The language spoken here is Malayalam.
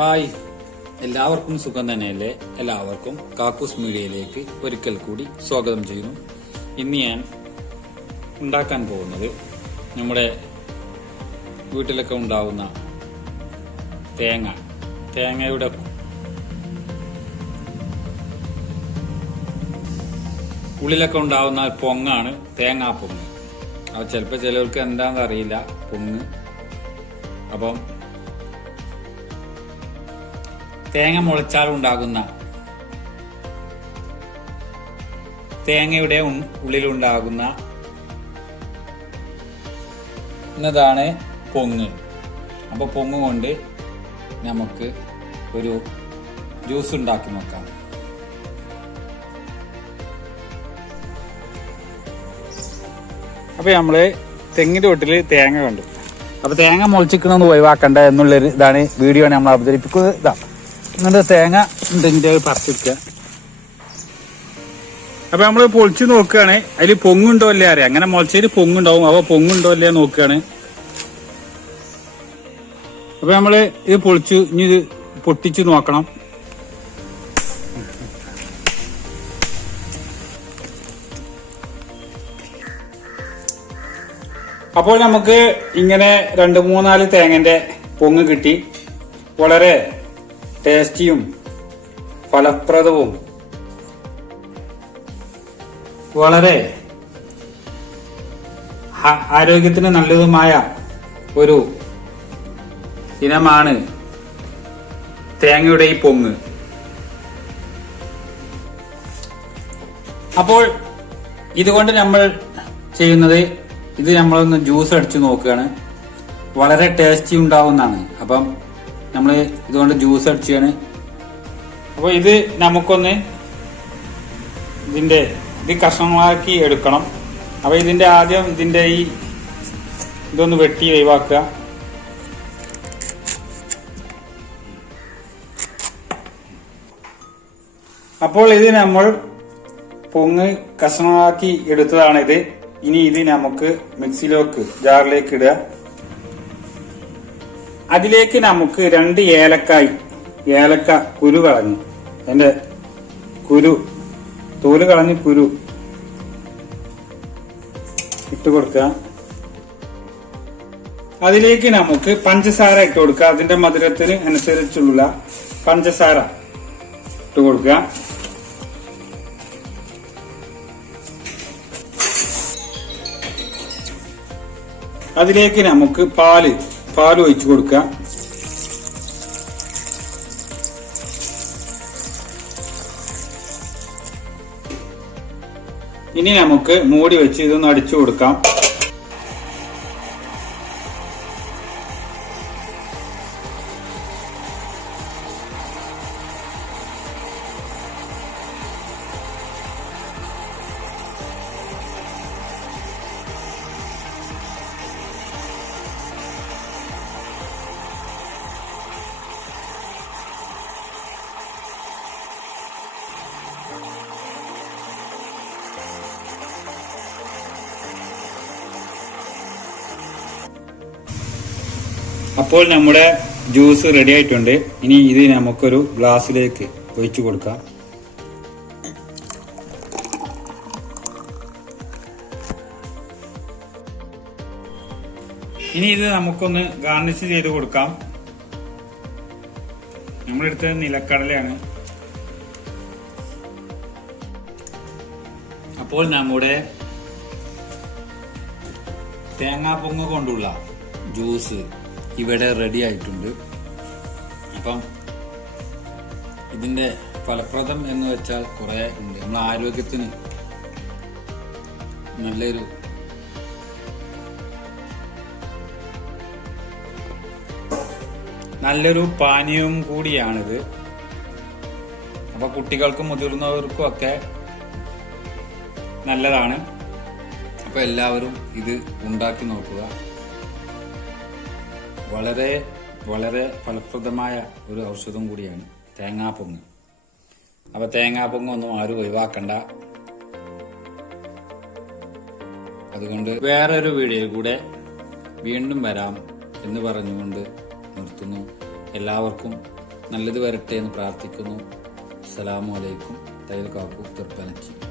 ഹായ്, എല്ലാവർക്കും സുഖം തന്നെയല്ലേ? എല്ലാവർക്കും കാക്കൂസ് മീഡിയയിലേക്ക് ഒരിക്കൽ കൂടി സ്വാഗതം ചെയ്യുന്നു. ഇന്ന് ഞാൻ ഉണ്ടാക്കാൻ പോകുന്നത് നമ്മുടെ വീട്ടിലൊക്കെ ഉണ്ടാവുന്ന തേങ്ങയുടെ ഉള്ളിലൊക്കെ ഉണ്ടാവുന്ന പൊങ്ങാണ് തേങ്ങാപ്പൊങ്ങ്. അത് ചിലപ്പോൾ ചിലർക്ക് എന്താണെന്ന് അറിയില്ല പൊങ്ങ്. അപ്പം തേങ്ങ മുളച്ചാൽ ഉണ്ടാകുന്ന തേങ്ങയുടെ ഉള്ളിലുണ്ടാകുന്ന എന്നതാണ് പൊങ്ങ്. അപ്പോൾ പൊങ്ങ് കൊണ്ട് നമുക്ക് ഒരു ജ്യൂസ് ഉണ്ടാക്കി നോക്കാം. അപ്പോൾ നമ്മൾ തെങ്ങിൻ്റെ വീട്ടിൽ തേങ്ങ കണ്ടു. അപ്പോൾ തേങ്ങ മുളച്ചിക്കണമെന്ന് ഒഴിവാക്കണ്ട എന്നുള്ളൊരു ഇതാണ് വീഡിയോ നമ്മൾ അവതരിപ്പിക്കുന്നത്. ഇങ്ങനത്തെ തേങ്ങ ഉണ്ടെങ്കിൽ പറിച്ചെടുക്കുക. അപ്പോൾ നമ്മൾ പൊളിച്ച് നോക്കുകയാണ്, അതിൽ പൊങ്ങുണ്ടോ അല്ലേ അറിയാം. അങ്ങനെ മുളച്ചതിൽ പൊങ്ങുണ്ടാവും, അപ്പോൾ പൊങ്ങുണ്ടോ അല്ലേ നോക്കുകയാണ്. അപ്പോൾ നമ്മൾ ഇത് പൊളിച്ചു, ഇനി ഇത് പൊട്ടിച്ച് നോക്കണം. അപ്പോൾ നമുക്ക് ഇങ്ങനെ 2-3-4 തേങ്ങന്റെ പൊങ്ങ് കിട്ടി. വളരെ ടേസ്റ്റിയും ഫലപ്രദവും വളരെ ആരോഗ്യത്തിന് നല്ലതുമായ ഒരു ഇനമാണ് തേങ്ങയുടെ ഈ പൊങ്ങ്. അപ്പോൾ ഇതുകൊണ്ട് നമ്മൾ ചെയ്യുന്നത്, ഇത് നമ്മളൊന്ന് ജ്യൂസ് അടിച്ചു നോക്കുകയാണ്. വളരെ ടേസ്റ്റി ഉണ്ടാവുന്നതാണ്. അപ്പം നമ്മൾ ഇതുകൊണ്ട് ജ്യൂസ് അടിച്ചാണ്. അപ്പോൾ ഇത് നമുക്കൊന്ന് ഇത് കഷ്ണങ്ങളാക്കി എടുക്കണം. അപ്പോൾ ഇതിന്റെ ആദ്യം ഇതിന്റെ ഈ ഇതൊന്ന് വെട്ടി ഒഴിവാക്കുക. അപ്പോൾ ഇത് നമ്മൾ പൊങ്ങ് കഷ്ണങ്ങളാക്കി എടുത്തതാണിത്. ഇനി ഇത് നമുക്ക് മിക്സിയിലേക്ക് ജാറിലേക്ക് ഇടുക. അതിലേക്ക് നമുക്ക് 2 ഏലക്ക കുരു കളഞ്ഞു, അതിന്റെ തോല് കളഞ്ഞ് കുരു ഇട്ട് കൊടുക്കുക. അതിലേക്ക് നമുക്ക് പഞ്ചസാര ഇട്ട് കൊടുക്കുക. അതിന്റെ മധുരത്തിന് അനുസരിച്ചുള്ള പഞ്ചസാര ഇട്ട് കൊടുക്കുക. അതിലേക്ക് നമുക്ക് പാല് ഒഴിച്ചു കൊടുക്കുക. ഇനി നമുക്ക് മൂടി വെച്ച് ഇതൊന്ന് അടിച്ചു കൊടുക്കാം. അപ്പോൾ നമ്മുടെ ജ്യൂസ് റെഡി ആയിട്ടുണ്ട്. ഇനി ഇത് നമുക്കൊരു ഗ്ലാസ്സിലേക്ക് ഒഴിച്ചു കൊടുക്കാം. ഇനി ഇത് നമുക്കൊന്ന് ഗാർണിഷ് ചെയ്ത് കൊടുക്കാം. നമ്മളെടുത്തത് നിലക്കടലയാണ്. അപ്പോൾ നമ്മുടെ തേങ്ങാപ്പൊങ്ങ് കൊണ്ടുള്ള ജ്യൂസ് ഇവിടെ റെഡി ആയിട്ടുണ്ട്. അപ്പം ഇതിന്റെ ഫലപ്രദം എന്ന് വെച്ചാൽ കുറെ ഉണ്ട്. നമ്മളെ ആരോഗ്യത്തിന് നല്ലൊരു പാനീയവും കൂടിയാണിത്. അപ്പൊ കുട്ടികൾക്കും മുതിർന്നവർക്കും ഒക്കെ നല്ലതാണ്. അപ്പൊ എല്ലാവരും ഇത് ഉണ്ടാക്കി നോക്കുക. വളരെ വളരെ ഫലപ്രദമായ ഒരു ഔഷധം കൂടിയാണ് തേങ്ങാപ്പൊങ്ങ്. അപ്പൊ തേങ്ങാപ്പൊങ്ങ് ഒന്നും ആരും ഒഴിവാക്കണ്ട. അതുകൊണ്ട് വേറൊരു വീഡിയോയിൽ കൂടെ വീണ്ടും വരാം എന്ന് പറഞ്ഞുകൊണ്ട് നിർത്തുന്നു. എല്ലാവർക്കും നല്ലത് വരട്ടെ എന്ന് പ്രാർത്ഥിക്കുന്നു. അസ്സലാമു അലൈക്കും. തയ്യൽ കാക്കു, തിരുപ്പനച്ചി.